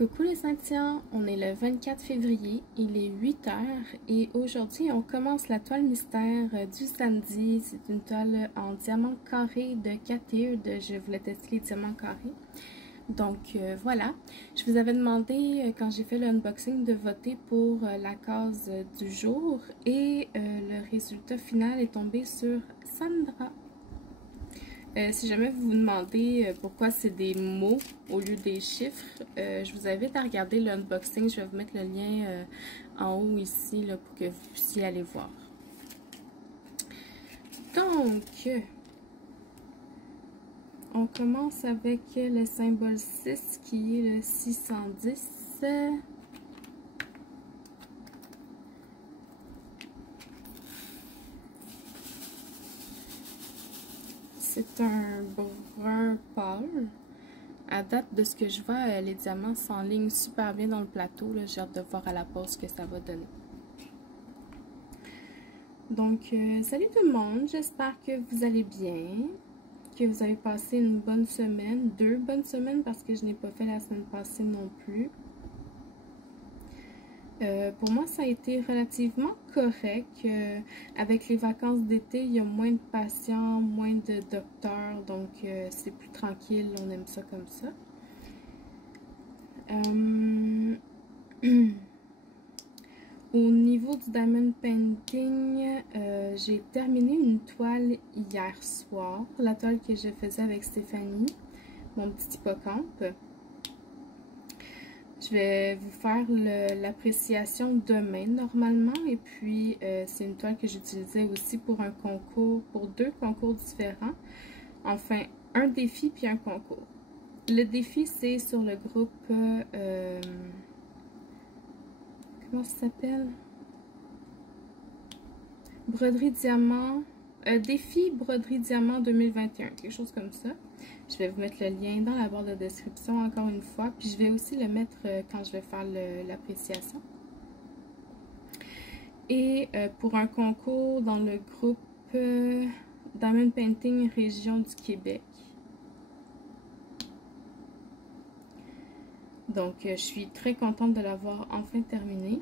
Coucou les Saint-Tiens, on est le 24 février, il est 8 heures et aujourd'hui on commence la toile mystère du samedi. C'est une toile en diamant carré de Cathird, je voulais tester les diamants carrés. Donc voilà, je vous avais demandé quand j'ai fait le unboxing de voter pour la case du jour et le résultat final est tombé sur Sandra. Si jamais vous vous demandez pourquoi c'est des mots au lieu des chiffres, je vous invite à regarder l'unboxing. Je vais vous mettre le lien en haut ici là, pour que vous puissiez aller voir. Donc, on commence avec le symbole 6 qui est le 610. C'est un brun pâle. À date de ce que je vois, les diamants s'enlignent super bien dans le plateau. J'ai hâte de voir à la pause ce que ça va donner. Donc, salut tout le monde. J'espère que vous allez bien. Que vous avez passé une bonne semaine. 2 bonnes semaines parce que je n'ai pas fait la semaine passée non plus. Pour moi, ça a été relativement correct. Avec les vacances d'été, il y a moins de patients, moins de docteurs, donc c'est plus tranquille, on aime ça comme ça. Au niveau du diamond painting, j'ai terminé une toile hier soir, la toile que je faisais avec Stéphanie, mon petit hippocampe. Je vais vous faire l'appréciation demain normalement et puis c'est une toile que j'utilisais aussi pour un concours, pour 2 concours différents. Enfin, un défi puis un concours. Le défi c'est sur le groupe, comment ça s'appelle? Broderie Diamant, défi Broderie Diamant 2021, quelque chose comme ça. Je vais vous mettre le lien dans la barre de description encore une fois. Puis je vais aussi le mettre quand je vais faire l'appréciation. Et pour un concours dans le groupe Diamond Painting Région du Québec. Donc je suis très contente de l'avoir enfin terminé.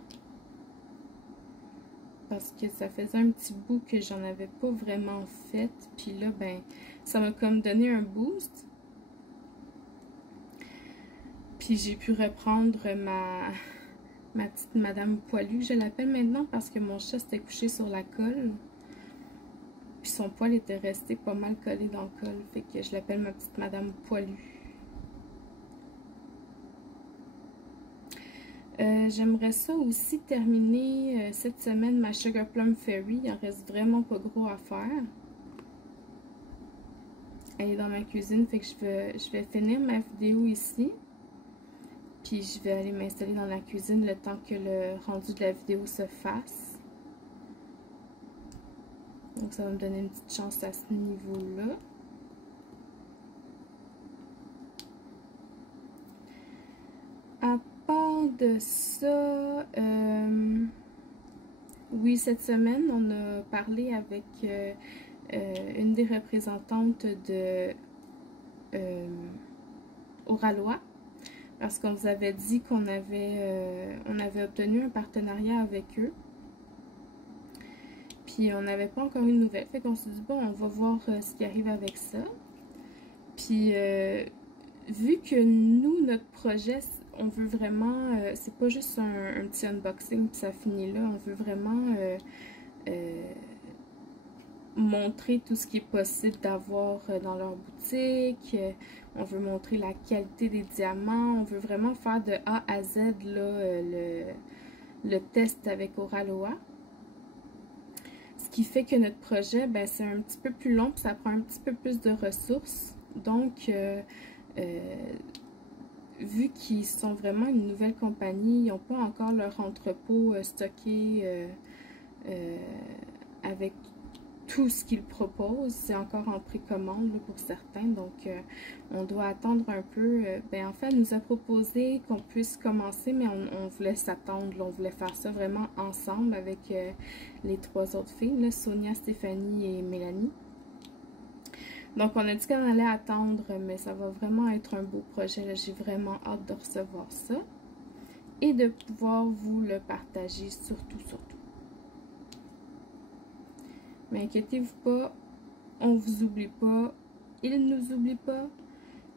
Parce que ça faisait un petit bout que j'en avais pas vraiment fait. Puis là, ben, ça m'a comme donné un boost. Puis j'ai pu reprendre ma petite madame poilue, je l'appelle maintenant, parce que mon chat s'était couché sur la colle. Puis son poil était resté pas mal collé dans le col. Fait que je l'appelle ma petite madame poilue. J'aimerais ça aussi terminer cette semaine ma Sugar Plum Fairy. Il en reste vraiment pas gros à faire. Elle est dans ma cuisine, fait que je vais finir ma vidéo ici. Puis je vais aller m'installer dans la cuisine le temps que le rendu de la vidéo se fasse. Donc ça va me donner une petite chance à ce niveau-là. À part de ça, oui, cette semaine, on a parlé avec une des représentantes de Oralois. Parce qu'on vous avait dit qu'on avait obtenu un partenariat avec eux. Puis on n'avait pas encore eu de nouvelles. Fait qu'on s'est dit, bon, on va voir ce qui arrive avec ça. Puis, vu que nous, notre projet, on veut vraiment... c'est pas juste un petit unboxing puis ça finit là. On veut vraiment montrer tout ce qui est possible d'avoir dans leur boutique. On veut montrer la qualité des diamants. On veut vraiment faire de A à Z là, le test avec Oralois. Ce qui fait que notre projet, ben, c'est un petit peu plus long, puis ça prend un petit peu plus de ressources. Donc, vu qu'ils sont vraiment une nouvelle compagnie, ils n'ont pas encore leur entrepôt stocké avec tout ce qu'ils proposent. C'est encore en précommande pour certains, donc on doit attendre un peu. Ben, en fait, elle nous a proposé qu'on puisse commencer, mais on voulait s'attendre. On voulait faire ça vraiment ensemble avec les 3 autres filles, là, Sonia, Stéphanie et Mélanie. Donc, on a dit qu'on allait attendre, mais ça va vraiment être un beau projet. J'ai vraiment hâte de recevoir ça et de pouvoir vous le partager, surtout, surtout. Mais inquiétez-vous pas, on vous oublie pas, il ne nous oublie pas.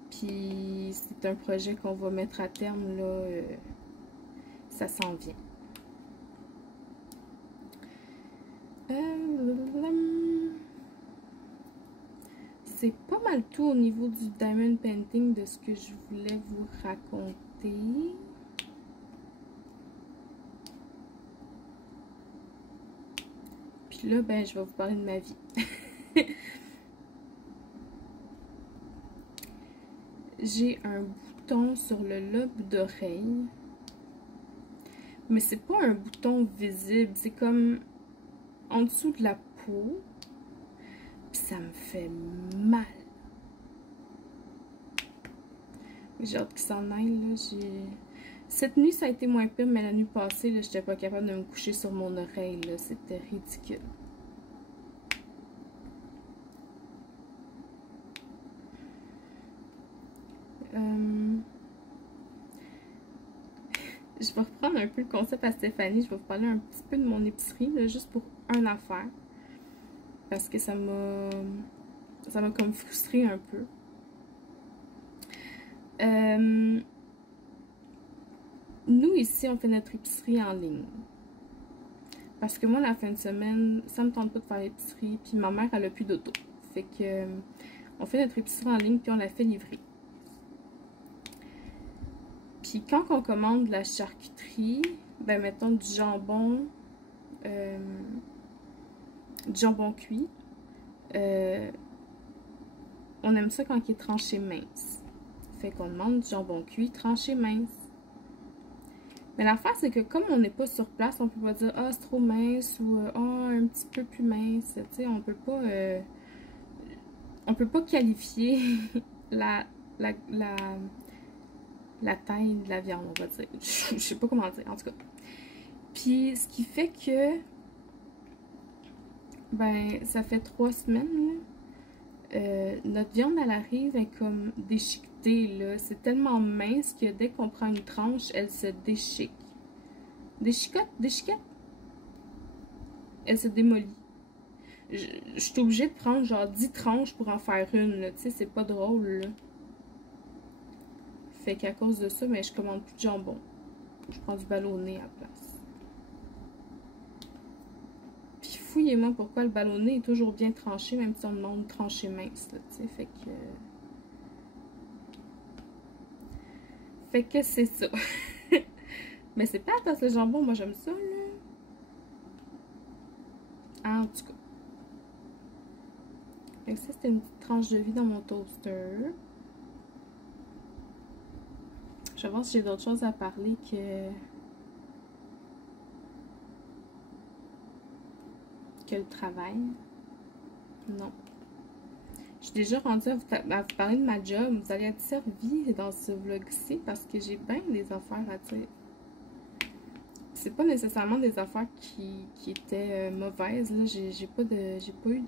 Puis, c'est un projet qu'on va mettre à terme, là, ça s'en vient. C'est pas mal tout au niveau du diamond painting de ce que je voulais vous raconter. Puis là, ben, je vais vous parler de ma vie. J'ai un bouton sur le lobe d'oreille. Mais c'est pas un bouton visible. C'est comme en dessous de la peau. Puis ça me fait mal. J'ai hâte qu'il s'en aille, là. Cette nuit, ça a été moins pire, mais la nuit passée, là, j'étais pas capable de me coucher sur mon oreille, là. C'était ridicule. Je vais reprendre un peu le concept à Stéphanie. Je vais vous parler un petit peu de mon épicerie, là, juste pour une affaire. Parce que ça m'a comme frustrée un peu. Nous, ici, on fait notre épicerie en ligne. Parce que moi, la fin de semaine, ça me tente pas de faire l'épicerie. Puis ma mère, elle a plus d'auto. Fait que on fait notre épicerie en ligne, puis on la fait livrer. Puis quand on commande de la charcuterie, ben mettons du jambon cuit, on aime ça quand il est tranché mince. Fait qu'on demande du jambon cuit tranché mince. Mais l'affaire, c'est que comme on n'est pas sur place, on peut pas dire « Ah, c'est trop mince » ou « Ah, un petit peu plus mince ». Tu sais, on peut pas qualifier la taille de la viande, on va dire. Je sais pas comment dire, en tout cas. Puis, ce qui fait que, ben, ça fait 3 semaines, là, notre viande, elle arrive, elle est comme déchiquetée, là. C'est tellement mince que dès qu'on prend une tranche, elle se déchique. Déchiquette. Elle se démolit. Je suis obligée de prendre genre 10 tranches pour en faire une, là. Tu sais, c'est pas drôle, là. Fait qu'à cause de ça, mais je commande plus de jambon. Je prends du ballonné à la place. Puis fouillez-moi pourquoi le ballonné est toujours bien tranché, même si on demande tranché mince, là, tu sais. Fait que c'est ça. Mais c'est pas parce que le jambon, moi j'aime ça, là. En tout cas. Fait que ça, c'était une petite tranche de vie dans mon toaster. Je vais voir si j'ai d'autres choses à parler que le travail. Non. Je suis déjà rendue à vous parler de ma job. Vous allez être servi dans ce vlog-ci parce que j'ai bien des affaires à dire. C'est pas nécessairement des affaires qui étaient mauvaises. Là, j'ai pas eu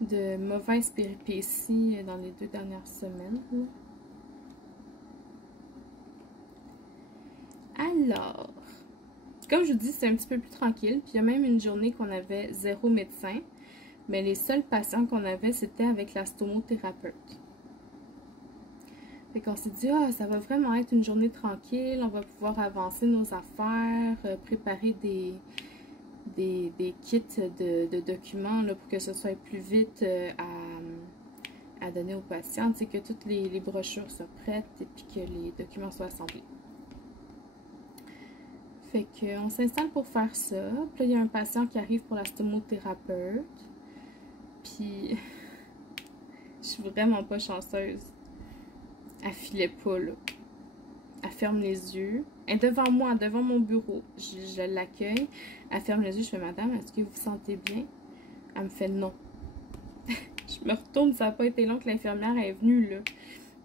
de mauvaises péripéties dans les 2 dernières semaines. Là. Alors, comme je vous dis, c'est un petit peu plus tranquille. Puis il y a même une journée qu'on avait 0 médecin. Mais les seuls patients qu'on avait, c'était avec la stomothérapeute. Fait qu'on s'est dit, ah, ça va vraiment être une journée tranquille. On va pouvoir avancer nos affaires, préparer des kits de documents là, pour que ce soit plus vite à donner aux patients. Tu sais, que toutes les brochures soient prêtes et puis que les documents soient assemblés. Fait qu'on s'installe pour faire ça. Puis là, il y a un patient qui arrive pour la stomothérapeute. Puis, je suis vraiment pas chanceuse. Elle filait pas, là. Elle ferme les yeux. Elle est devant moi, devant mon bureau. Je l'accueille. Elle ferme les yeux. Je fais, madame, est-ce que vous vous sentez bien? Elle me fait non. Je me retourne, ça n'a pas été long que l'infirmière est venue, là.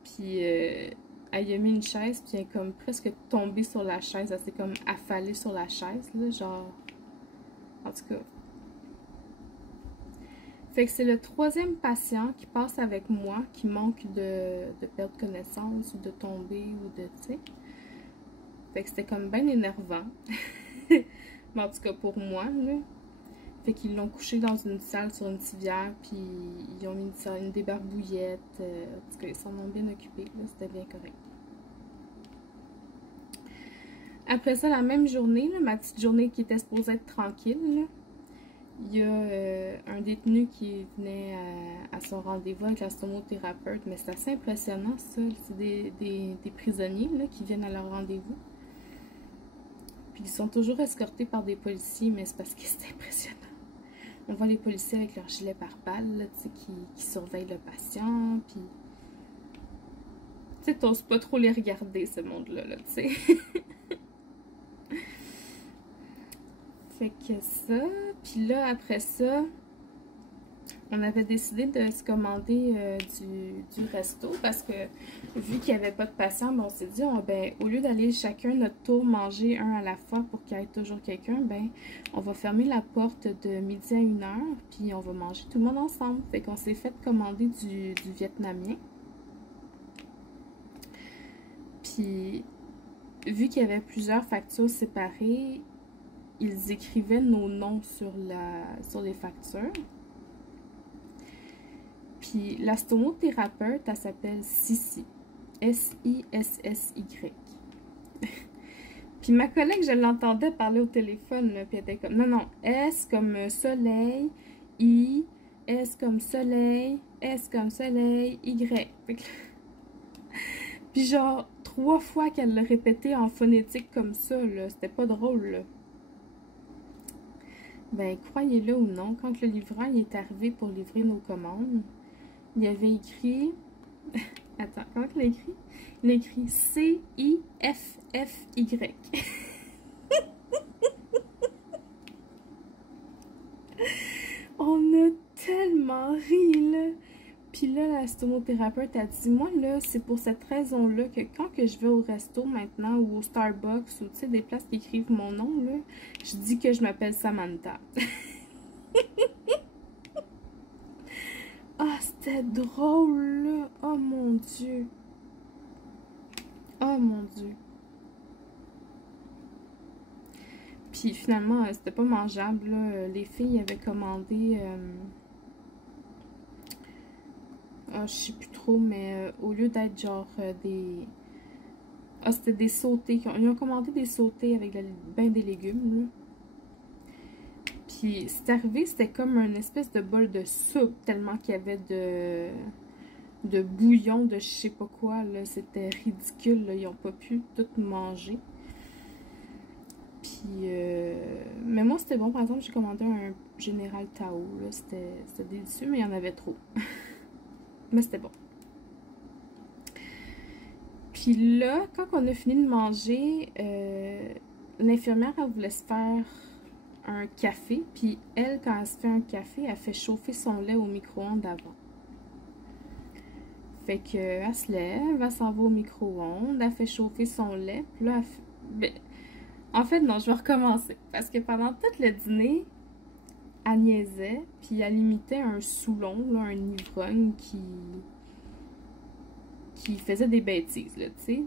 Puis, elle y a mis une chaise, puis elle est comme presque tombée sur la chaise. Elle s'est comme affalée sur la chaise, là, genre. En tout cas. Fait que c'est le troisième patient qui passe avec moi, qui manque de perdre connaissance ou de tomber ou de, tu sais. Fait que c'était comme bien énervant. Mais en tout cas pour moi, là. Fait qu'ils l'ont couché dans une salle sur une civière, puis ils ont mis une débarbouillette. En tout cas, ils s'en ont bien occupés, là, c'était bien correct. Après ça, la même journée, là, ma petite journée qui était supposée être tranquille, là, il y a un détenu qui venait à son rendez-vous avec la stomothérapeute, mais c'est assez impressionnant ça, c'est des prisonniers là, qui viennent à leur rendez-vous. Puis ils sont toujours escortés par des policiers, mais c'est parce que c'est impressionnant. On voit les policiers avec leur gilet pare-balles qui surveillent le patient, puis... Tu sais, t'oses pas trop les regarder, ce monde-là, là, tu sais. Fait que ça, puis là, après ça, on avait décidé de se commander du resto parce que vu qu'il n'y avait pas de patients, ben, on s'est dit, ben, au lieu d'aller chacun notre tour manger un à la fois pour qu'il y ait toujours quelqu'un, ben, on va fermer la porte de midi à 1h, puis on va manger tout le monde ensemble. Fait qu'on s'est fait commander du vietnamien. Puis, vu qu'il y avait plusieurs factures séparées, ils écrivaient nos noms sur les factures. Puis la stomothérapeute, elle s'appelle Sissi. S-I-S-S-Y. Puis ma collègue, je l'entendais parler au téléphone, là, puis elle était comme, non, S comme soleil, I, S comme soleil, S comme soleil, Y. Puis genre, 3 fois qu'elle l'a répété en phonétique comme ça, là, c'était pas drôle, là. Ben, croyez-le ou non, quand le livreur il est arrivé pour livrer nos commandes, il avait écrit... Attends, comment il a écrit? Il a écrit C-I-F-F-Y. On a tellement ri, là. Puis là, la stomothérapeute a dit, moi, là, c'est pour cette raison-là que quand que je vais au resto maintenant ou au Starbucks ou, tu sais, des places qui écrivent mon nom, là, je dis que je m'appelle Samantha. Ah, c'était drôle, là. Oh, mon Dieu. Oh, mon Dieu. Puis finalement, c'était pas mangeable, là. Les filles avaient commandé... je sais plus trop, mais au lieu d'être genre des... Ah, c'était des sautés. Ils ont commandé des sautés avec ben des légumes, là. Puis c'est arrivé, c'était comme une espèce de bol de soupe, tellement qu'il y avait de bouillon, de je sais pas quoi, là. C'était ridicule, là. Ils ont pas pu tout manger. Puis, mais moi, c'était bon. Par exemple, j'ai commandé un Général Tao, là. C'était délicieux, mais il y en avait trop. Mais c'était bon. Puis là, quand on a fini de manger, l'infirmière, elle voulait se faire un café. Puis elle, quand elle se fait un café, elle fait chauffer son lait au micro-ondes avant. Fait que elle se lève, elle s'en va au micro-ondes, elle fait chauffer son lait. Puis là, ben, en fait, non, je vais recommencer. Parce que pendant tout le dîner, elle niaisait, puis elle imitait un Soulon, là, un ivrogne qui faisait des bêtises, là, tu sais.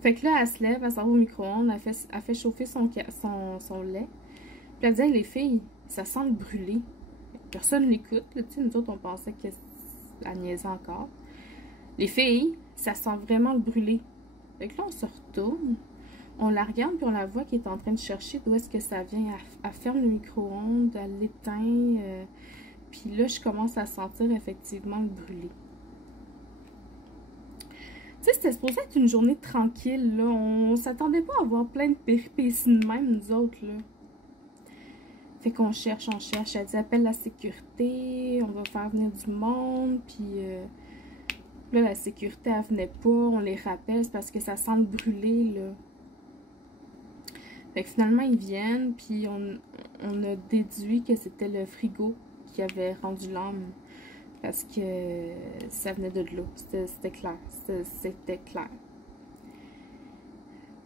Fait que là, elle se lève, elle s'en va au micro-ondes, elle fait chauffer son lait. Puis elle dit, hey, les filles, ça sent le brûlé. Personne l'écoute, là, tu sais, nous autres, on pensait qu'elle niaisait encore. Les filles, ça sent vraiment le brûlé. Fait que là, on se retourne, on la regarde, puis on la voit qui est en train de chercher d'où est-ce que ça vient. Elle ferme le micro-ondes, elle l'éteint, puis là, je commence à sentir effectivement le brûlé. Tu sais, c'était supposé être une journée tranquille, là. On s'attendait pas à avoir plein de péripéties de même, nous autres, là. Fait qu'on cherche, on cherche. Elle dit, appelle la sécurité, on va faire venir du monde, puis là, la sécurité, elle venait pas, on les rappelle, c'est parce que ça sent le brûlé, là. Fait que finalement, ils viennent, puis on a déduit que c'était le frigo qui avait rendu l'âme. Parce que ça venait de l'eau. C'était clair. C'était clair.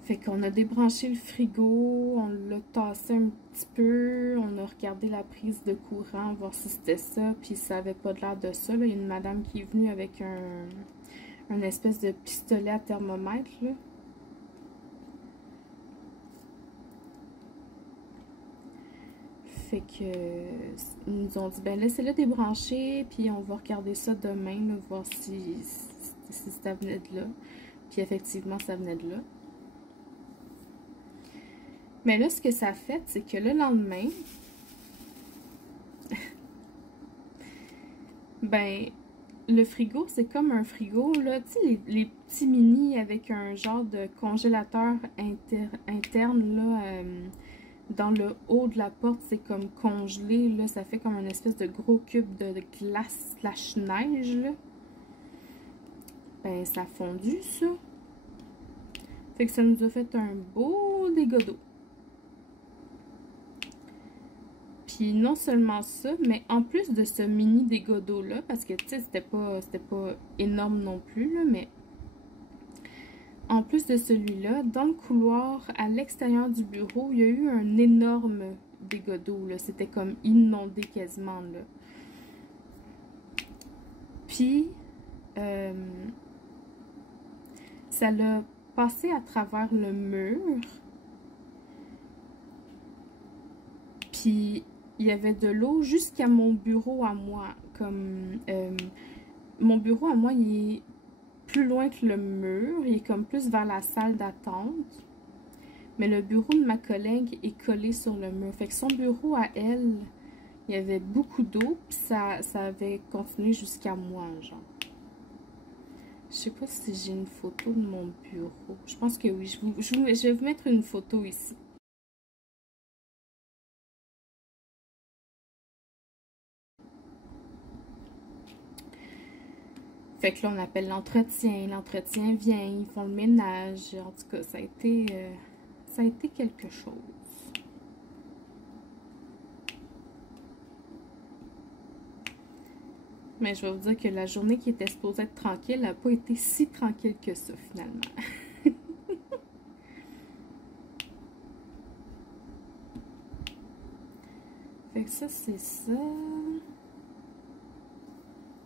Fait qu'on a débranché le frigo, on l'a tassé un petit peu, on a regardé la prise de courant, voir si c'était ça, puis ça avait pas l'air de ça. Là. Il y a une madame qui est venue avec un espèce de pistolet à thermomètre, là. Fait que ils nous ont dit, ben laissez-le débrancher, puis on va regarder ça demain, là, voir si ça venait de là. Puis effectivement, ça venait de là. Mais là, ce que ça a fait, c'est que le lendemain, ben, le frigo, c'est comme un frigo, là, tu sais, les petits mini avec un genre de congélateur interne, là, dans le haut de la porte, c'est comme congelé, là, ça fait comme un espèce de gros cube de glace slash neige, là. Ben, ça a fondu, ça. Fait que ça nous a fait un beau dégât d'eau. Puis non seulement ça, mais en plus de ce mini dégât d'eau-là, parce que, tu sais, c'était pas énorme non plus, là, mais en plus de celui-là, dans le couloir, à l'extérieur du bureau, il y a eu un énorme dégât d'eau, là. C'était comme inondé quasiment, là. Puis, ça l'a passé à travers le mur. Puis, il y avait de l'eau jusqu'à mon bureau à moi. Comme, mon bureau à moi, il est plus loin que le mur. Il est comme plus vers la salle d'attente. Mais le bureau de ma collègue est collé sur le mur. Fait que son bureau à elle, il y avait beaucoup d'eau. Puis ça avait continué jusqu'à moi, genre. Je sais pas si j'ai une photo de mon bureau. Je pense que oui. Je vais vous mettre une photo ici. Fait que là, on appelle l'entretien. L'entretien vient, ils font le ménage. En tout cas, ça a été quelque chose. Mais je vais vous dire que la journée qui était supposée être tranquille n'a pas été si tranquille que ça, finalement. Fait que ça, c'est ça.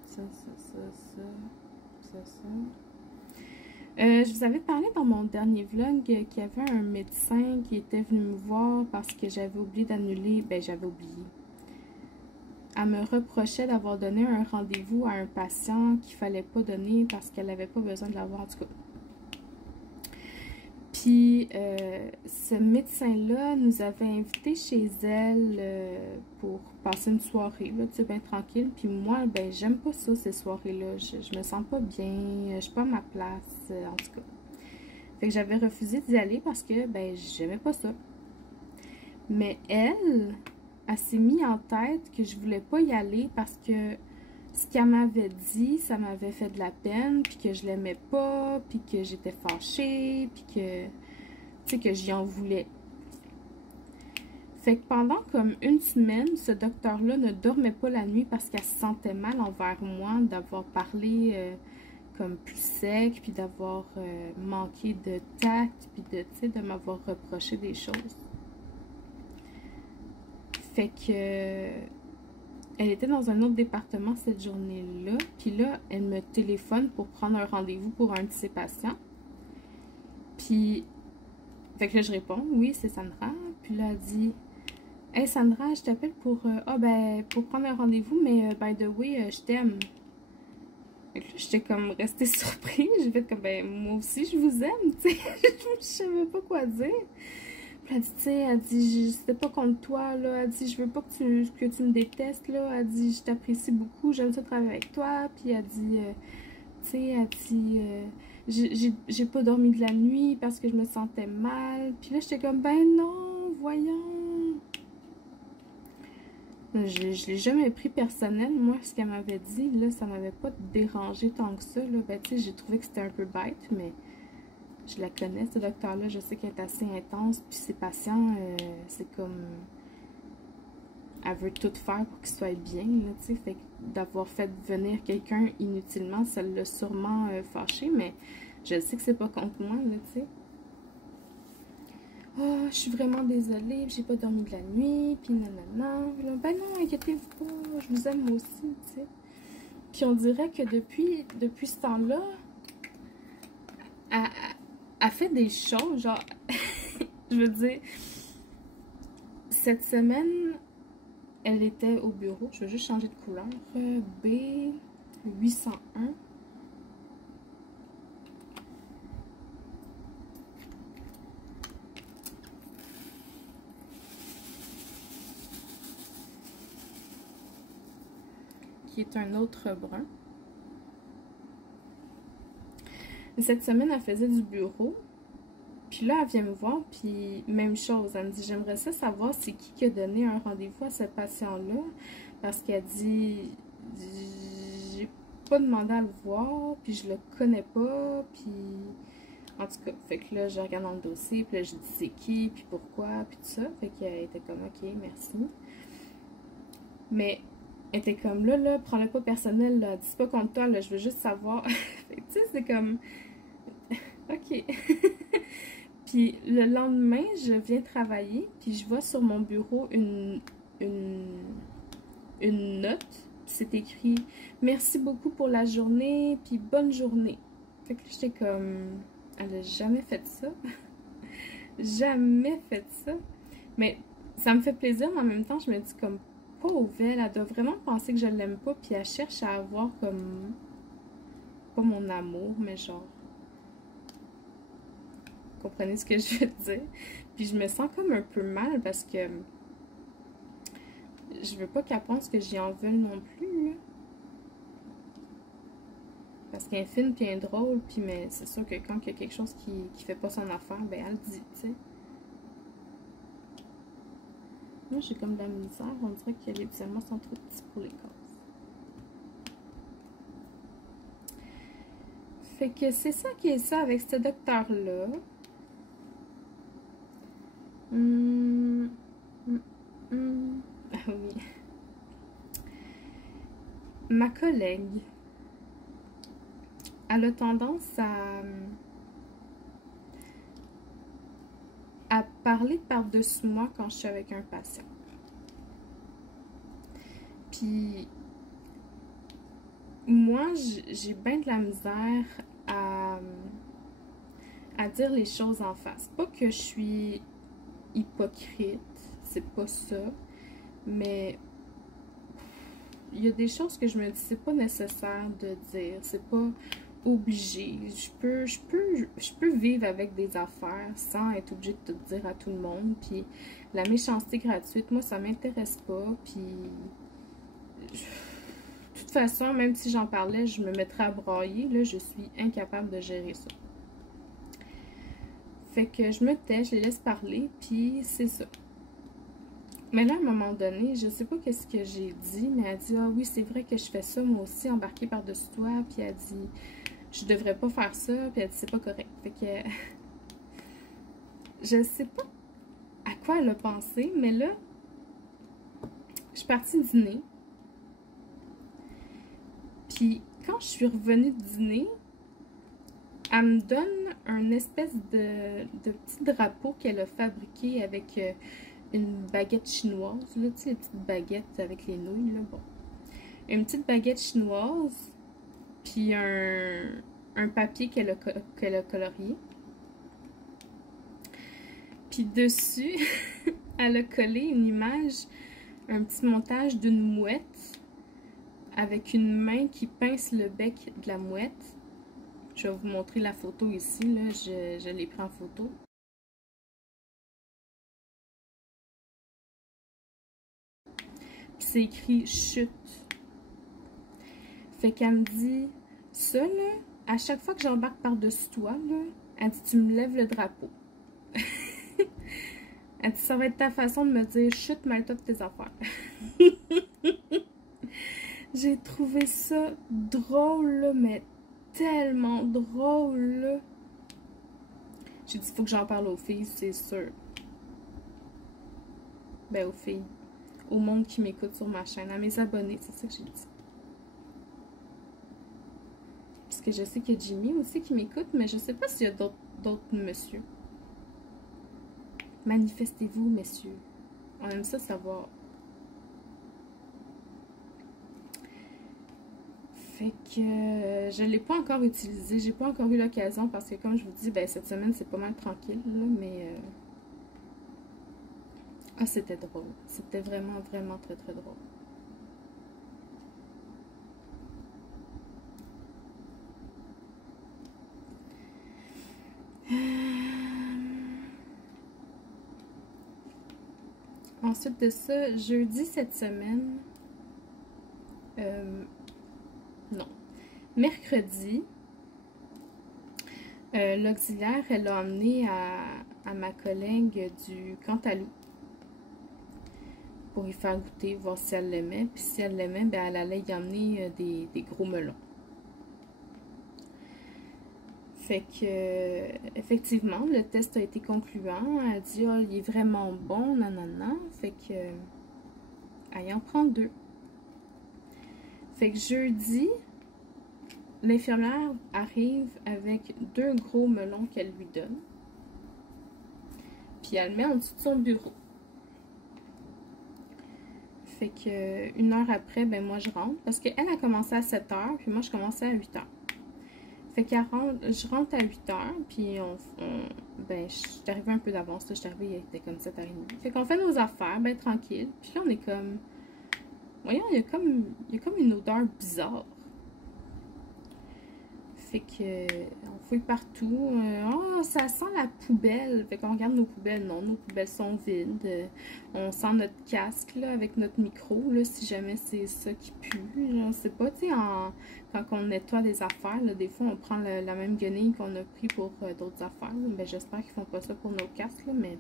Ça. Je vous avais parlé dans mon dernier vlog qu'il y avait un médecin qui était venu me voir parce que j'avais oublié d'annuler. Ben, j'avais oublié. Elle me reprochait d'avoir donné un rendez-vous à un patient qu'il fallait pas donner parce qu'elle n'avait pas besoin de l'avoir, en tout cas. Puis, ce médecin-là nous avait invités chez elle pour passer une soirée, là, tu sais, bien tranquille. Puis moi, ben, j'aime pas ça, ces soirées-là. Je me sens pas bien, je suis pas à ma place, en tout cas. Fait que j'avais refusé d'y aller parce que, ben, j'aimais pas ça. Mais elle s'est mis en tête que je voulais pas y aller parce que ce qu'elle m'avait dit, ça m'avait fait de la peine, puis que je l'aimais pas, puis que j'étais fâchée, puis que, tu sais, que j'y en voulais. Fait que pendant comme une semaine, ce docteur-là ne dormait pas la nuit parce qu'elle se sentait mal envers moi, d'avoir parlé comme plus sec, puis d'avoir manqué de tact, puis de, tu sais, de m'avoir reproché des choses. Fait que... Elle était dans un autre département cette journée-là. Puis là, elle me téléphone pour prendre un rendez-vous pour un de ses patients. Puis, fait que là, je réponds, oui, c'est Sandra. Puis là, elle dit, hey Sandra, je t'appelle pour, pour prendre un rendez-vous, mais by the way, je t'aime. Fait que là, j'étais comme restée surprise. J'ai fait comme, ben, moi aussi, je vous aime, tu sais. Je savais pas quoi dire. Elle dit, tu sais, elle dit, c'était pas contre toi, là. Elle dit, je veux pas que tu me détestes, là. Elle dit, je t'apprécie beaucoup, j'aime ça travailler avec toi. Puis elle dit, tu sais, elle dit, j'ai pas dormi de la nuit parce que je me sentais mal. Puis là, j'étais comme, ben non, voyons. Je l'ai jamais pris personnel, moi, ce qu'elle m'avait dit, là, ça m'avait pas dérangé tant que ça, là. Ben, tu sais, j'ai trouvé que c'était un peu bête, mais... Je la connais, ce docteur-là, je sais qu'elle est assez intense, puis ses patients, c'est comme... Elle veut tout faire pour qu'il soit bien, là, tu sais, fait que d'avoir fait venir quelqu'un inutilement, ça l'a sûrement fâché, mais je sais que c'est pas contre moi, là, tu sais. oh, je suis vraiment désolée, j'ai pas dormi de la nuit, puis nanana. Là, ben non, inquiétez-vous pas, je vous aime moi aussi, tu sais. Puis on dirait que depuis ce temps-là, elle fait des choses, genre, je veux dire, cette semaine, elle était au bureau, je vais juste changer de couleur, B801. Qui est un autre brun. Cette semaine, elle faisait du bureau. Puis là, elle vient me voir, puis même chose. Elle me dit, j'aimerais ça savoir c'est qui a donné un rendez-vous à cette patient-là. Parce qu'elle dit, j'ai pas demandé à le voir, puis je le connais pas, puis... En tout cas, fait que là, je regarde dans le dossier, puis là, je dis c'est qui, puis pourquoi, puis tout ça. Fait qu'elle était comme, ok, merci. Mais... Elle était comme, là, prends-le pas personnel, là, dis pas contre toi, là, je veux juste savoir. Tu sais, c'est comme, ok. Puis le lendemain, je viens travailler, puis je vois sur mon bureau une note. C'est écrit, merci beaucoup pour la journée, puis bonne journée. Fait que j'étais comme, elle a jamais fait ça. Jamais fait ça. Mais ça me fait plaisir, mais en même temps, je me dis comme, pauvre, elle doit vraiment penser que je l'aime pas, puis elle cherche à avoir comme, pas mon amour, mais genre, vous comprenez ce que je veux dire? Puis je me sens comme un peu mal parce que je veux pas qu'elle pense que j'y en veux non plus, là. Parce qu'elle est fine puis elle est drôle, puis mais c'est sûr que quand il y a quelque chose qui fait pas son affaire, ben elle le dit, tu sais. Moi, j'ai comme de la misère. On dirait que les diamants sont trop petits pour les cases. Fait que c'est ça qui est ça avec ce docteur-là. Ah oui. Ma collègue, elle a tendance à parler par-dessus moi quand je suis avec un patient. Puis, moi, j'ai bien de la misère à dire les choses en face. Pas que je suis hypocrite, c'est pas ça, mais il y a des choses que je me dis, c'est pas nécessaire de dire, c'est pas obligé. Je peux vivre avec des affaires sans être obligée de tout dire à tout le monde. Puis la méchanceté gratuite, moi, ça m'intéresse pas. Puis de toute façon, même si j'en parlais, je me mettrais à brailler. Là, je suis incapable de gérer ça. Fait que je me tais, je les laisse parler, puis c'est ça. Mais là, à un moment donné, je sais pas qu'est-ce que j'ai dit, mais elle dit, ah oui, c'est vrai que je fais ça, moi aussi, embarquer par-dessus toi. Puis elle dit, je devrais pas faire ça. Puis elle dit, c'est pas correct. Fait que je sais pas à quoi elle a pensé, mais là, je suis partie dîner. Puis quand je suis revenue de dîner, elle me donne un espèce de petit drapeau qu'elle a fabriqué avec une baguette chinoise. Là, tu sais, les petites baguettes avec les nouilles, là, bon. Une petite baguette chinoise, puis un papier qu'elle a colorié. Puis dessus, elle a collé une image, un petit montage d'une mouette avec une main qui pince le bec de la mouette. Je vais vous montrer la photo ici, là, je l'ai pris en photo. Puis c'est écrit « chute ». Fait qu'elle me dit, ça là, à chaque fois que j'embarque par-dessus toi, là, elle dit, tu me lèves le drapeau. Elle dit, ça va être ta façon de me dire, chute, mêle-toi de tes affaires. J'ai trouvé ça drôle, là, mais tellement drôle, là. J'ai dit, il faut que j'en parle aux filles, c'est sûr. Ben, aux filles. Au monde qui m'écoute sur ma chaîne, à mes abonnés, c'est ça que j'ai dit. Parce que je sais qu'il y a Jimmy aussi qui m'écoute, mais je sais pas s'il y a d'autres messieurs. Manifestez-vous, messieurs. On aime ça savoir. Fait que je ne l'ai pas encore utilisé. J'ai pas encore eu l'occasion parce que, comme je vous dis, ben, cette semaine, c'est pas mal tranquille. Là, mais... Ah, c'était drôle. C'était vraiment, vraiment très, très drôle. Ensuite de ça, jeudi cette semaine, non, mercredi, l'auxiliaire, elle a emmené à ma collègue du Cantalou pour y faire goûter, voir si elle l'aimait. Puis si elle l'aimait, ben, elle allait y emmener des gros melons. Fait que, effectivement, le test a été concluant. Elle a dit, oh, il est vraiment bon, nanana. Fait que, elle en prend 2. Fait que jeudi, l'infirmière arrive avec 2 gros melons qu'elle lui donne. Puis elle le met en dessous de son bureau. Fait que, 1 heure après, ben moi je rentre. Parce qu'elle a commencé à 7 heures, puis moi je commençais à 8 heures. Fait que je rentre à 8 heures, puis ben, je suis arrivée un peu d'avance, je suis arrivée, il était comme 7h30. Fait qu'on fait nos affaires, ben tranquille, puis là on est comme, voyons, il y a comme une odeur bizarre. Fait que, on fouille partout, oh, ça sent la poubelle, fait qu'on regarde nos poubelles, non, nos poubelles sont vides, on sent notre casque, là, avec notre micro, là, si jamais c'est ça qui pue, je sais pas, tu sais, quand on nettoie des affaires, là, des fois, on prend la même guenille qu'on a pris pour d'autres affaires, là. Ben, j'espère qu'ils font pas ça pour nos casques, là, mais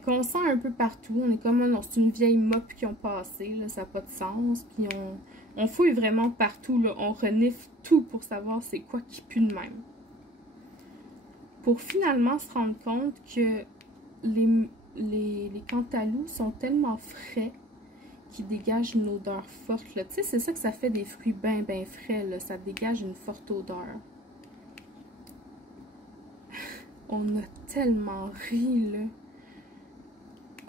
qu'on sent un peu partout, on est comme, non, c'est une vieille mop qui ont passé, là, ça n'a pas de sens, puis on fouille vraiment partout, là, on renifle tout pour savoir c'est quoi qui pue de même. Pour finalement se rendre compte que les cantalous sont tellement frais qu'ils dégagent une odeur forte, là. Tu sais, c'est ça que ça fait des fruits bien frais, là, ça dégage une forte odeur. On a tellement ri, là.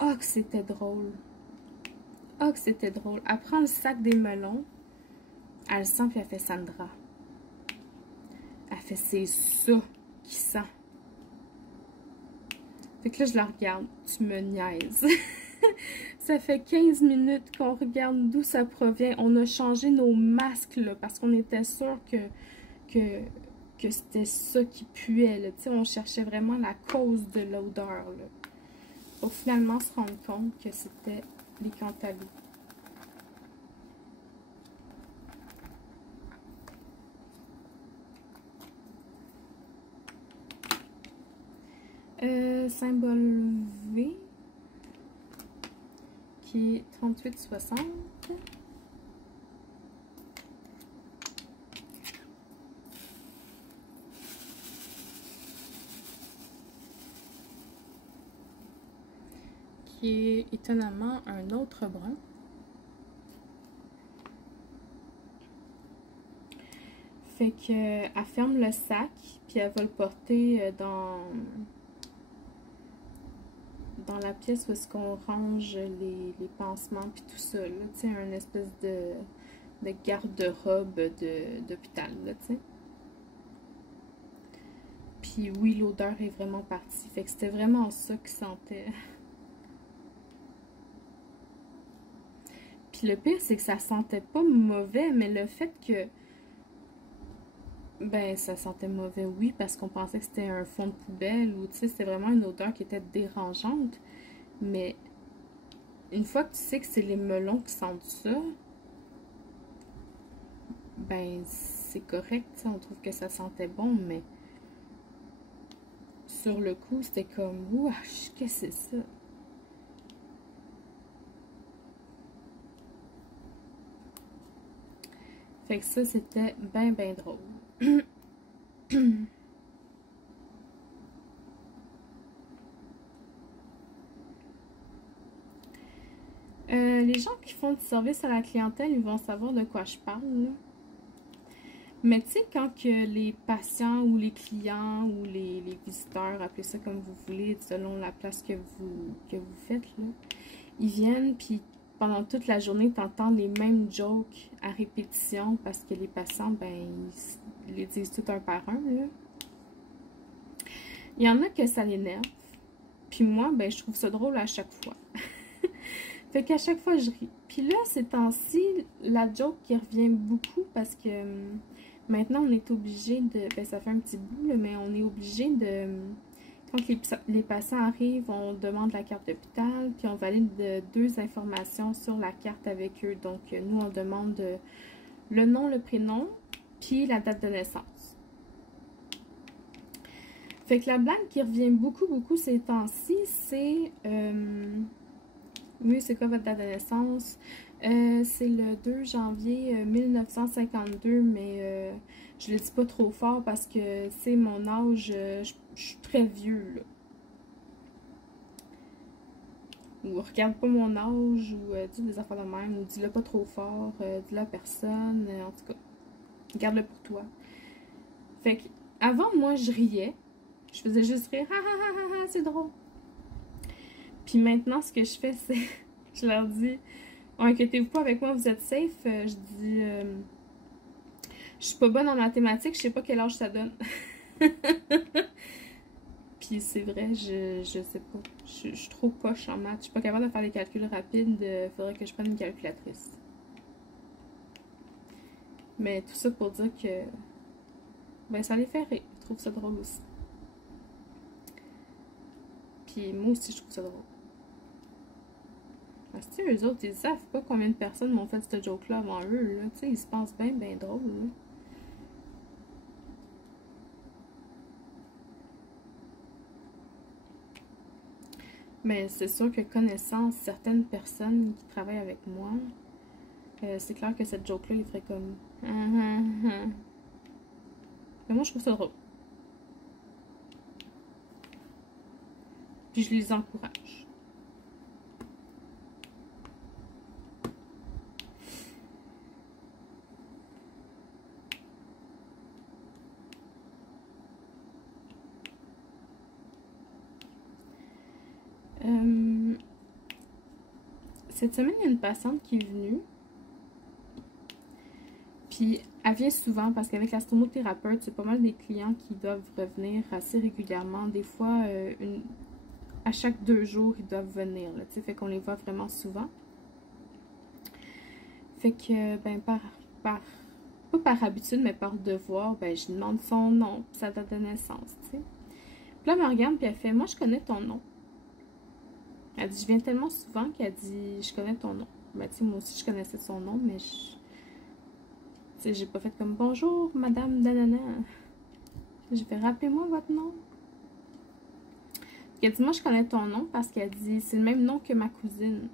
Oh, que c'était drôle. Oh, que c'était drôle. Elle prend le sac des melons. Elle le sent, puis elle fait Sandra. Elle fait, c'est ça qui sent. Fait que là, je la regarde. Tu me niaises. Ça fait 15 minutes qu'on regarde d'où ça provient. On a changé nos masques, là, parce qu'on était sûr que c'était ça qui puait, là. Tu sais, on cherchait vraiment la cause de l'odeur, là. Pour finalement se rendre compte que c'était les cantalous. Symbole V, qui est 38,60. Qui est étonnamment un autre brun. Fait que elle ferme le sac, puis elle va le porter dans la pièce où est-ce qu'on range les pansements puis tout ça, là, tu sais, un espèce de garde-robe d'hôpital, là, tu sais. Puis oui, l'odeur est vraiment partie, fait que c'était vraiment ça qui sentait. Puis le pire, c'est que ça sentait pas mauvais, mais le fait que, ben, ça sentait mauvais, oui, parce qu'on pensait que c'était un fond de poubelle, ou, tu sais, c'était vraiment une odeur qui était dérangeante. Mais, une fois que tu sais que c'est les melons qui sentent ça, ben, c'est correct, tu sais, on trouve que ça sentait bon, mais sur le coup, c'était comme, wesh, qu'est-ce que c'est ça? Fait que ça, c'était ben drôle. Les gens qui font du service à la clientèle, ils vont savoir de quoi je parle, là. Mais tu sais, quand que les patients ou les clients ou les visiteurs, appelez ça comme vous voulez, selon la place que vous faites, là, ils viennent, puis pendant toute la journée, tu entends les mêmes jokes à répétition parce que les patients, ben, ils les disent tout un par un, là. Il y en a que ça l'énerve, puis moi, ben, je trouve ça drôle à chaque fois. Fait qu'à chaque fois, je ris. Puis là, ces temps-ci, la joke qui revient beaucoup parce que maintenant, on est obligé de... Ben, ça fait un petit bout, là, mais on est obligé de... Quand les patients arrivent, on demande la carte d'hôpital, puis on valide 2 informations sur la carte avec eux. Donc, nous, on demande le nom, le prénom, puis la date de naissance. Fait que la blague qui revient beaucoup ces temps-ci, c'est... oui, c'est quoi votre date de naissance? C'est le 2 janvier 1952, mais je le dis pas trop fort parce que c'est mon âge, je suis très vieux, là. Ou regarde pas mon âge, ou dis des affaires de même, ou dis-le pas trop fort, dis-le à personne, en tout cas, garde-le pour toi. Fait que, avant, moi, je riais, je faisais juste rire, ha ha ha ha, ha c'est drôle. Puis maintenant, ce que je fais, c'est, je leur dis, inquiétez-vous pas avec moi, vous êtes safe. Je dis, je suis pas bonne en mathématiques, je sais pas quel âge ça donne. Puis c'est vrai, je sais pas. Je suis trop poche en maths. Je suis pas capable de faire des calculs rapides. Faudrait que je prenne une calculatrice. Mais tout ça pour dire que ben ça les fait rire. Je trouve ça drôle aussi. Puis moi aussi, je trouve ça drôle. Parce que eux autres, ils savent pas combien de personnes m'ont fait cette joke-là avant eux. Là. Tu sais, ils se pensent bien drôle. Là. Mais c'est sûr que connaissant certaines personnes qui travaillent avec moi, c'est clair que cette joke-là, il ferait comme... Mais moi, je trouve ça drôle. Puis je les encourage. Cette semaine, il y a une patiente qui est venue. Puis, elle vient souvent parce qu'avec la stomothérapeute, c'est pas mal des clients qui doivent revenir assez régulièrement. Des fois, à chaque 2 jours, ils doivent venir. Là, fait qu'on les voit vraiment souvent. Fait que, ben, pas par habitude, mais par devoir, ben, je demande son nom, sa date de naissance, tu sais. Puis là, elle me regarde, puis elle fait, moi, je connais ton nom. Elle dit, je viens tellement souvent qu'elle dit, je connais ton nom. Ben, tu sais, moi aussi, je connaissais son nom, mais j'ai pas fait comme, bonjour, madame Danana. Je vais, rappelez-moi votre nom. Puis elle dit, moi, je connais ton nom parce qu'elle dit, c'est le même nom que ma cousine.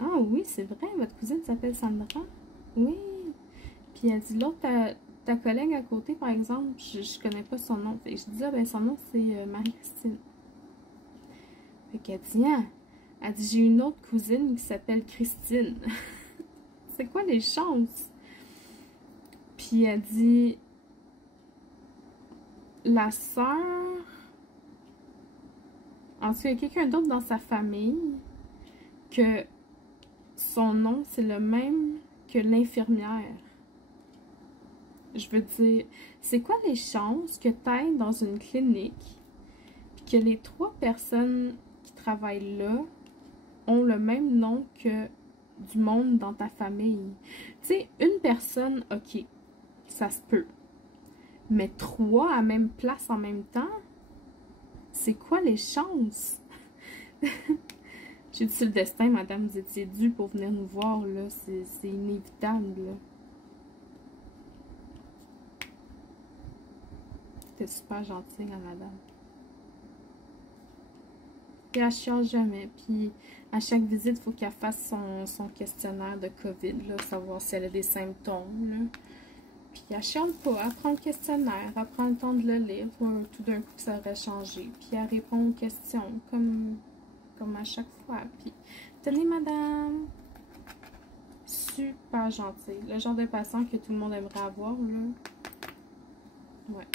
Ah oui, c'est vrai, votre cousine s'appelle Sandra. Oui. Puis elle dit, l'autre, ta collègue à côté, par exemple, je connais pas son nom. Fait que je dis, ah ben son nom, c'est Marie-Christine. Fait qu'elle dit, ah, elle dit, j'ai une autre cousine qui s'appelle Christine. C'est quoi les chances? Puis elle dit, la sœur... Ensuite, il y a quelqu'un d'autre dans sa famille que son nom, c'est le même que l'infirmière. Je veux dire, c'est quoi les chances que tu ailles dans une clinique et que les 3 personnes qui travaillent là ont le même nom que du monde dans ta famille? Tu sais, une personne, ok, ça se peut. Mais 3 à même place en même temps, c'est quoi les chances? J'ai dit, c'est le destin, madame, vous étiez due pour venir nous voir, là. C'est inévitable, là. C'était super gentil, hein, madame. Puis elle chiale jamais. Puis à chaque visite, il faut qu'elle fasse son questionnaire de COVID, là, savoir si elle a des symptômes, là. Puis elle chiale pas, elle prend le questionnaire, elle prend le temps de le lire, tout d'un coup ça aurait changé. Puis elle répond aux questions, comme à chaque fois. Puis, tenez madame, super gentil. Le genre de patient que tout le monde aimerait avoir, là. Ouais.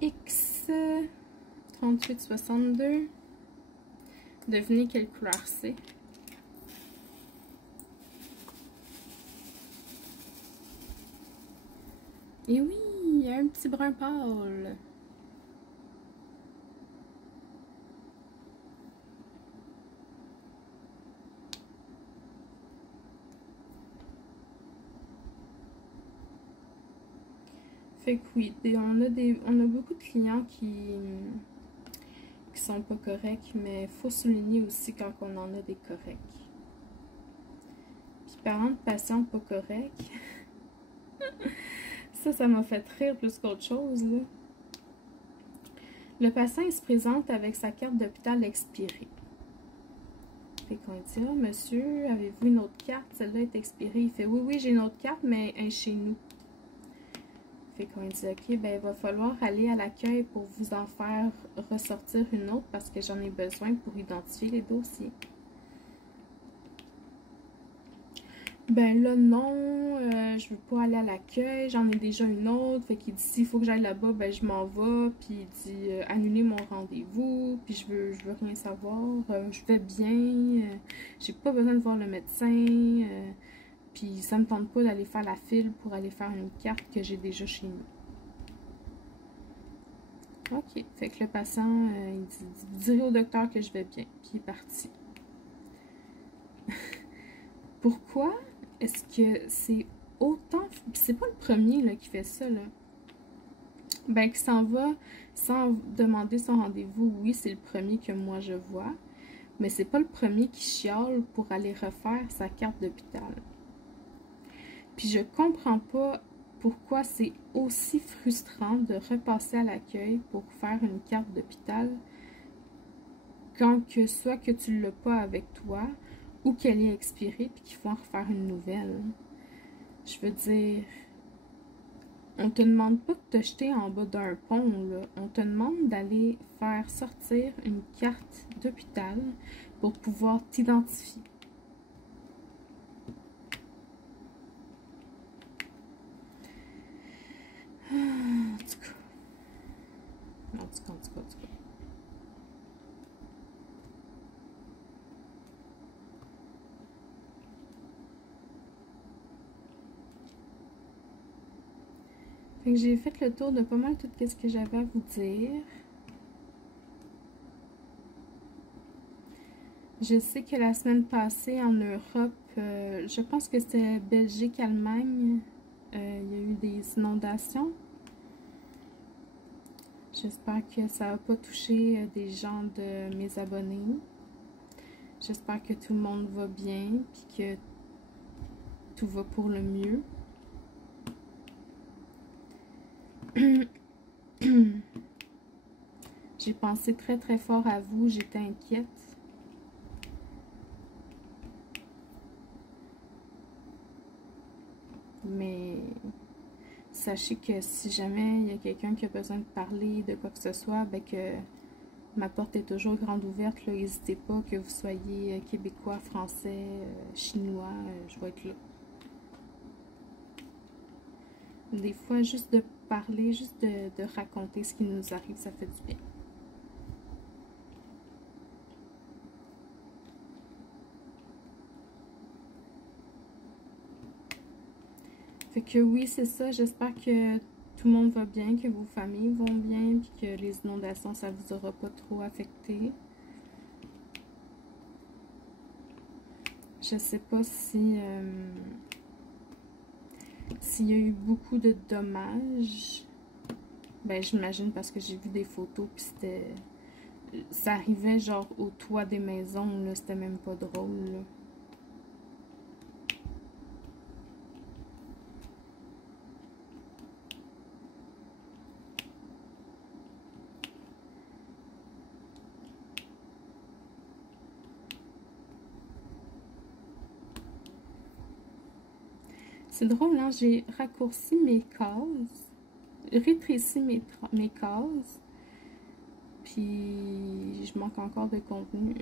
X 3862. Devinez quelle couleur c'est. Et oui, il y a un petit brun pâle. Fait que oui, on a beaucoup de clients qui sont pas corrects, mais il faut souligner aussi quand on en a des corrects. Puis parlant de patients pas corrects, ça m'a fait rire plus qu'autre chose, là. Le patient, il se présente avec sa carte d'hôpital expirée. Fait qu'on dit, ah, monsieur, avez-vous une autre carte? Celle-là est expirée. Il fait, oui, oui, j'ai une autre carte, mais elle est chez nous. Fait qu'on dit, ok, ben, il va falloir aller à l'accueil pour vous en faire ressortir une autre parce que j'en ai besoin pour identifier les dossiers. Ben là, non, je veux pas aller à l'accueil, j'en ai déjà une autre. Fait qu'il dit, s'il faut que j'aille là-bas, ben je m'en vais. Puis il dit, annuler mon rendez-vous, puis je veux rien savoir, je vais bien, j'ai pas besoin de voir le médecin, puis ça me tente pas d'aller faire la file pour aller faire une carte que j'ai déjà chez nous. Ok, fait que le patient, il dit, direz au docteur que je vais bien, puis il est parti. Pourquoi est-ce que c'est autant... C'est pas le premier là, qui fait ça, là. Ben, qui s'en va sans demander son rendez-vous. Oui, c'est le premier que moi je vois. Mais c'est pas le premier qui chiale pour aller refaire sa carte d'hôpital. Puis je comprends pas pourquoi c'est aussi frustrant de repasser à l'accueil pour faire une carte d'hôpital quand que soit que tu l'as pas avec toi ou qu'elle est expirée puis qu'il faut en refaire une nouvelle. Je veux dire, on te demande pas de te jeter en bas d'un pont, là. On te demande d'aller faire sortir une carte d'hôpital pour pouvoir t'identifier. En tout cas. Fait que j'ai fait le tour de pas mal tout ce que j'avais à vous dire. Je sais que la semaine passée en Europe, je pense que c'était Belgique, Allemagne, il y a eu des inondations. J'espère que ça n'a pas touché des gens de mes abonnés. J'espère que tout le monde va bien puis que tout va pour le mieux. J'ai pensé très très fort à vous, j'étais inquiète. Mais sachez que si jamais il y a quelqu'un qui a besoin de parler de quoi que ce soit, ben que ma porte est toujours grande ouverte. N'hésitez pas, que vous soyez québécois, français, chinois, je vais être là. Des fois, juste de parler, juste de raconter ce qui nous arrive, ça fait du bien. Fait que oui, c'est ça. J'espère que tout le monde va bien, que vos familles vont bien, puis que les inondations, ça vous aura pas trop affecté. Je sais pas si s'il y a eu beaucoup de dommages. Ben, j'imagine parce que j'ai vu des photos, puis c'était... Ça arrivait genre au toit des maisons, là, c'était même pas drôle, là. C'est drôle, hein? J'ai raccourci mes cases, rétréci mes cases, Puis je manque encore de contenu.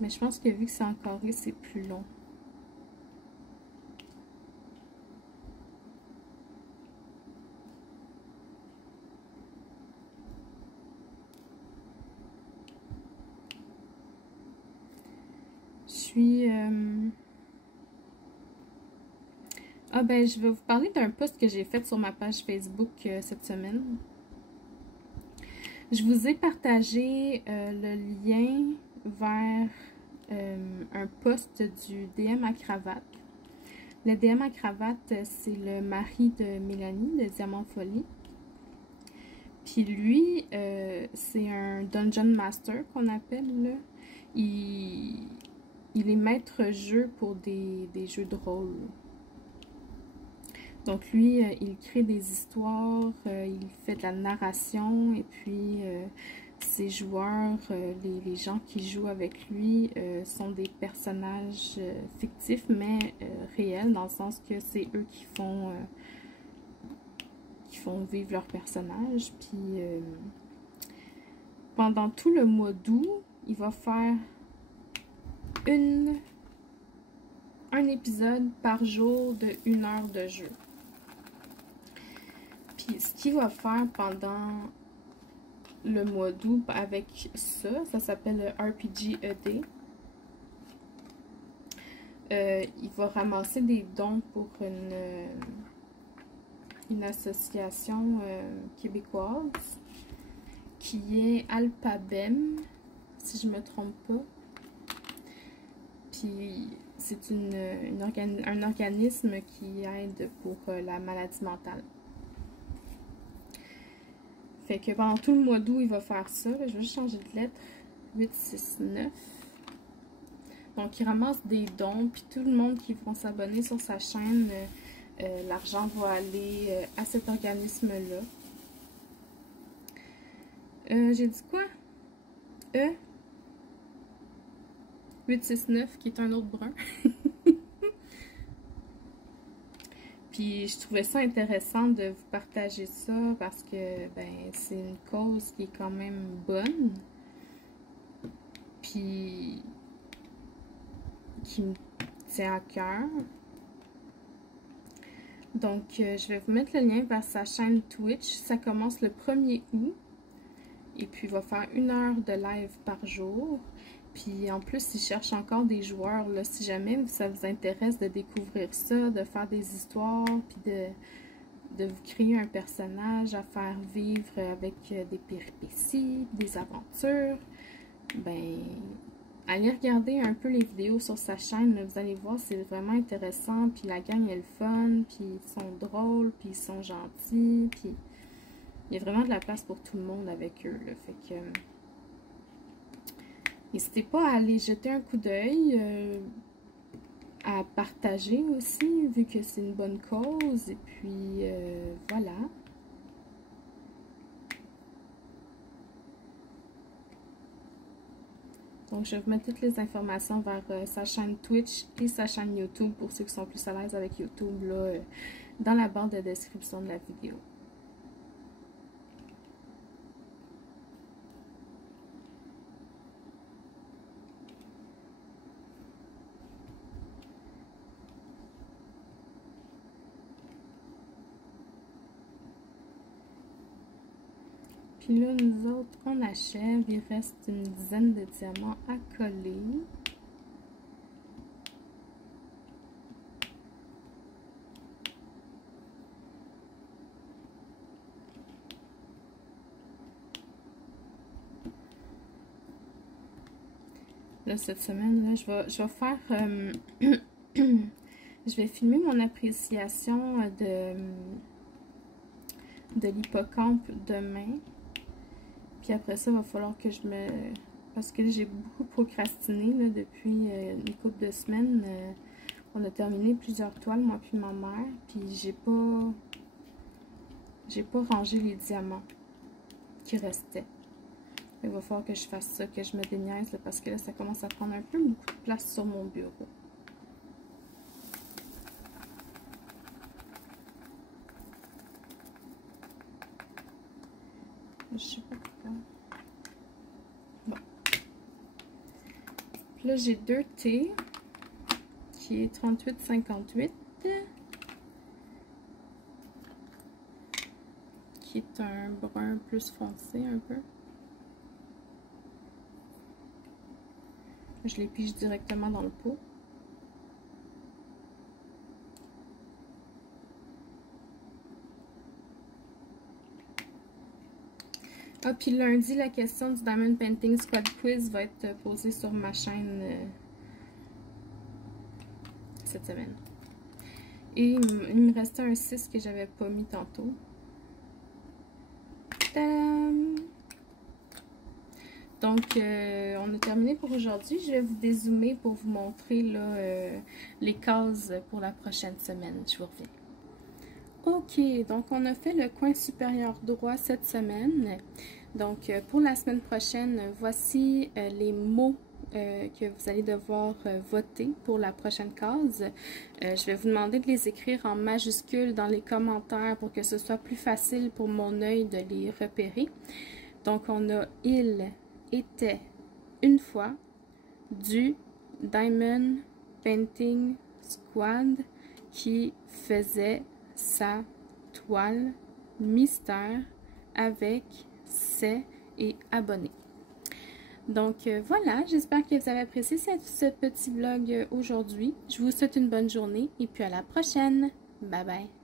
Mais je pense que vu que c'est en carré, c'est plus long. Je suis... Ah ben, je vais vous parler d'un post que j'ai fait sur ma page Facebook cette semaine. Je vous ai partagé le lien vers un post du DM à cravate. Le DM à cravate, c'est le mari de Mélanie, de Diamant Folie. Puis lui, c'est un Dungeon Master qu'on appelle, là. Il est maître jeu pour des jeux de rôle. Donc lui, il crée des histoires, il fait de la narration, et puis ses joueurs, les gens qui jouent avec lui sont des personnages fictifs, mais réels, dans le sens que c'est eux qui font vivre leurs personnages. Puis pendant tout le mois d'août, il va faire un épisode par jour de 1 heure de jeu. Puis ce qu'il va faire pendant le mois d'août avec ça s'appelle le RPG ED. Il va ramasser des dons pour une association québécoise qui est Alpabem, si je me trompe pas. Puis c'est un organisme qui aide pour la maladie mentale. Fait que pendant tout le mois d'août, il va faire ça. Je vais juste changer de lettre. 8, 6, 9. Donc, il ramasse des dons. Puis tout le monde qui vont s'abonner sur sa chaîne, l'argent va aller à cet organisme-là. J'ai dit quoi? 869, qui est un autre brun. Puis je trouvais ça intéressant de vous partager ça parce que ben c'est une cause qui est quand même bonne. Puis qui me tient à cœur. Donc je vais vous mettre le lien vers sa chaîne Twitch. Ça commence le 1er août. Et puis il va faire 1 heure de live par jour. Puis en plus, il cherche encore des joueurs, là, si jamais ça vous intéresse de découvrir ça, de faire des histoires, puis de vous créer un personnage à faire vivre avec des péripéties, des aventures, ben, allez regarder un peu les vidéos sur sa chaîne, là, vous allez voir, c'est vraiment intéressant, puis la gang est le fun, puis ils sont drôles, puis ils sont gentils, puis il y a vraiment de la place pour tout le monde avec eux, là, fait que... N'hésitez pas à aller jeter un coup d'œil, à partager aussi, vu que c'est une bonne cause. Et puis, voilà. Donc, je vais vous mettre toutes les informations vers sa chaîne Twitch et sa chaîne YouTube, pour ceux qui sont plus à l'aise avec YouTube, là, dans la barre de description de la vidéo. Puis là, nous autres, on achève. Il reste une dizaine de diamants à coller. Là, cette semaine, là, je vais faire... je vais filmer mon appréciation de l'hippocampe demain. Puis après ça, il va falloir que je me... Parce que j'ai beaucoup procrastiné là, depuis une couple de semaines. On a terminé plusieurs toiles, moi puis ma mère. Puis j'ai pas rangé les diamants qui restaient. Il va falloir que je fasse ça, que je me déniaise, là, parce que là, ça commence à prendre un peu beaucoup de place sur mon bureau. Je sais pas pourquoi. Puis là, j'ai 2 T qui est 38,58 qui est un brun plus foncé un peu. Je les pige directement dans le pot. Ah, puis lundi, la question du Diamond Painting Squad Quiz va être posée sur ma chaîne cette semaine. Et il me restait un 6 que j'avais pas mis tantôt. Tadam! Donc, on a terminé pour aujourd'hui. Je vais vous dézoomer pour vous montrer là, les cases pour la prochaine semaine. Je vous reviens. Ok, donc on a fait le coin supérieur droit cette semaine. Donc, pour la semaine prochaine, voici les mots que vous allez devoir voter pour la prochaine case. Je vais vous demander de les écrire en majuscules dans les commentaires pour que ce soit plus facile pour mon œil de les repérer. Donc, on a « Il était une fois du Diamond Painting Squad qui faisait sa toile mystère avec ses et abonnés. » Donc voilà, j'espère que vous avez apprécié ce petit vlog aujourd'hui. Je vous souhaite une bonne journée et puis à la prochaine. Bye bye.